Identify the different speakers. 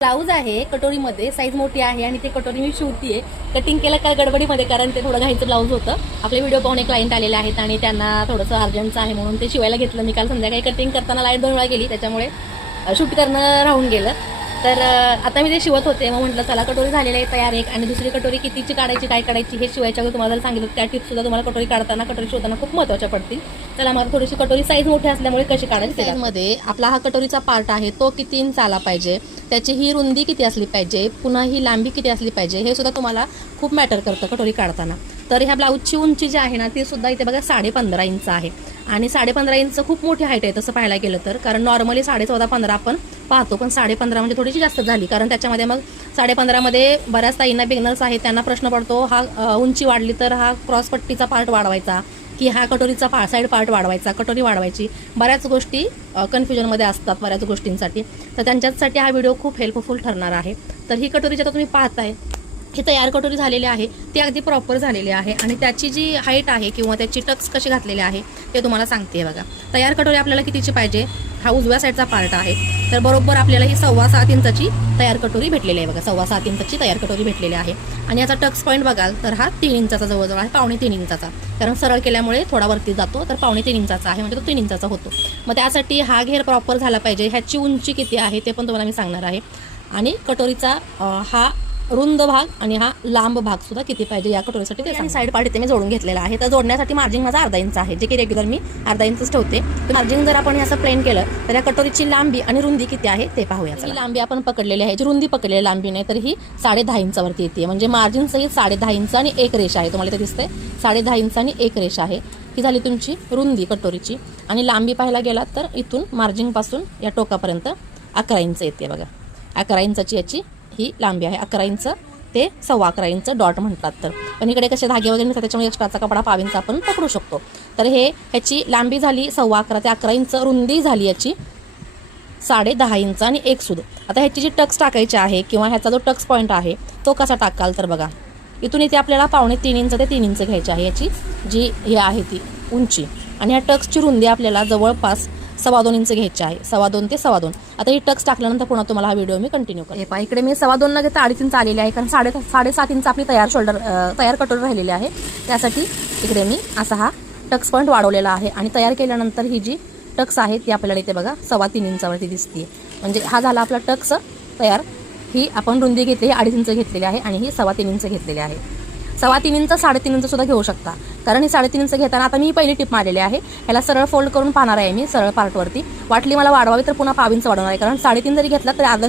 Speaker 1: Blouse आहे कटोरीमध्ये size मोठी आहे आणि ते कटोरी मी शिवतीये. कटिंग केलं काय गडबडीमध्ये कारण ते थोडं घाईचं ब्लाऊज होतं. आपले व्हिडिओ पाहून एक क्लायंट आलेले आहेत आणि त्यांना थोडंसं अर्जंटचं आहे म्हणून ते शिवायला घेतलं. मी काल संध्याकाळी कटिंग करताना लाइट दोन वेळा गेली त्याच्यामुळे शूट करणं राहून गेलं. तर आता मी ते शिवत होते. मग म्हटलं चला कटोरी झालेली आहे तयार एक आणि दुसरी कटोरी कितीची काढायची काय काढायची हे शिवायच्या वेळी तुम्हाला सांगितलं त्या टिप्ससुद्धा तुम्हाला कटोरी काढताना कटोरी शिवताना खूप महत्त्वाच्या पडतील. चला मला थोडीशी कटोरी साईज मोठी असल्यामुळे कशी काढायची त्यामध्ये आपला हा कटोरीचा पार्ट आहे तो किती इंच आला पाहिजे त्याची ही रुंदी किती असली पाहिजे पुन्हा ही लांबी किती असली पाहिजे हे सुद्धा तुम्हाला खूप मॅटर करतं कटोरी काढताना. तर ह्या ब्लाऊजची उंची जी आहे ना ती सुद्धा इथे बघा साडे पंधरा इंच आहे. आणि साडेपंधरा इंच खूप मोठी हाईट आहे तसं पाहायला गेलं तर. कारण नॉर्मली साडे चौदा पंधरा आपण पाहतो पण साडेपंधरा म्हणजे थोडीशी जास्त झाली. कारण त्याच्यामध्ये मग साडेपंधरामध्ये बऱ्याच ताईंना बिगनर्स आहेत त्यांना प्रश्न पडतो हा उंची वाढली तर हा क्रॉसपट्टीचा पार्ट वाढवायचा की हा कटोरीचा पा साईड पार्ट वाढवायचा कटोरी वाढवायची. बऱ्याच गोष्टी कन्फ्युजनमध्ये असतात बऱ्याच गोष्टींसाठी. तर त्यांच्यासाठी हा व्हिडिओ खूप हेल्पफुल ठरणार आहे. तर ही कटोरी आता तुम्ही पाहताय ही तयार कटोरी झालेली आहे ती अगदी प्रॉपर झालेली आहे आणि त्याची जी हाईट आहे किंवा त्याची टक्स कशी घातलेली आहे ते तुम्हाला सांगते बघा. तयार कटोरी आपल्याला कितीची पाहिजे? हा उजव्या साईडचा पार्ट आहे. तर बरोबर आपल्याला ही सव्वा सात इंचाची तयार कटोरी भेटलेली आहे बघा. सव्वा सात इंचाची तयार कटोरी भेटलेली आहे. आणि याचा टक्स पॉईंट बघाल तर हा तीन इंचाचा जवळजवळ आहे पावणे तीन इंचाचा. कारण सरळ केल्यामुळे थोडा वरती जातो तर पावणे तीन इंचाचा आहे म्हणजे तो तीन इंचाचा होतो. मग त्यासाठी हा घेर प्रॉपर झाला पाहिजे. ह्याची उंची किती आहे ते पण तुम्हाला मी सांगणार आहे. आणि कटोरीचा हा रुंद भाग आणि हा लांब भाग सुद्धा किती पाहिजे या कटोरीसाठी ते आणि साईड पार्ट इथे मी जोडून घेतलेला आहे. तर जोडण्यासाठी मार्जिन माझा अर्धा इंच आहे. जे की रेग्युलर मी अर्धा इंचच ठेवते. तर मार्जिन जर आपण हे असं प्लेन केलं तर या कटोरीची लांबी आणि रुंदी किती आहे ते पाहूया ही लांबी आपण पकडलेली आहे. जी रुंदी पकडलेली लांबी नाही तर ही साडे दहा इंचावरती येते. म्हणजे मार्जिन सहित साडे दहा इंच आणि एक रेष आहे. तुम्हाला इथे दिसते साडे दहा इंच आणि एक रेष आहे. ही झाली तुमची रुंदी कटोरीची. आणि लांबी पाहायला गेलात तर इथून मार्जिनपासून या टोकापर्यंत अकरा इंच येते बघा. अकरा इंचाची याची ही लांबी आहे अकरा इंच ते सव्वा अकरा इंच डॉट म्हणतात तर. पण इकडे कसे धागे वगैरे नसतात त्याच्यामुळे एक्स्ट्राचा कपडा पाविंचा आपण पकडू शकतो. तर हे ह्याची लांबी झाली सव्वा अकरा ते अकरा इंच रुंदी झाली याची साडे दहा इंच आणि एक सुद. आता ह्याची जी टक्स टाकायची आहे किंवा ह्याचा जो टक्स पॉईंट आहे तो कसा टाकाल तर बघा. इथून इथे आपल्याला पावणे तीन इंच ते तीन इंच घ्यायची आहे याची जी हे आहे ती उंची. आणि ह्या टक्सची रुंदी आपल्याला जवळपास सव्वा दोन इंच घ्यायचे आहे. सव्वा दोन ते सव्वा दोन. आता ही टक्स टाकल्यानंतर पुन्हा तुम्हाला हा व्हिडिओ मी कंटिन्यू करते. पहा इकडे मी सव्वा दोन न घेता अडीच इंच आलेली आहे कारण साडे साडेसात इंच आपली तयार शोल्डर तयार कटोरी राहिलेली आहे. त्यासाठी इकडे मी असा हा टक्स पॉईंट वाढवलेला आहे आणि तयार केल्यानंतर ही जी टक्स आहे ती आपल्याला इथे बघा सव्वा तीन इंचावरती दिसते म्हणजे हा झाला आपला टक्स तयार. ही आपण रुंदी घेतली ही अडीच इंच घेतलेली आहे आणि ही सव्वा तीन इंच घेतलेली आहे. सव्वा तीन इंच साडेतीन इंच सुद्धा घेऊ शकता. कारण ही साडेतीन इंच घेताना आता मी पहिली टिप मारलेली आहे. ह्याला सरळ फोल्ड करून पाहणार आहे मी सरळ पार्टवरती. वाटली मला वाढवावी तर पुन्हा पाव इंच वाढवणार आहे. कारण साडेतीन जरी घेतला तरी अर्धा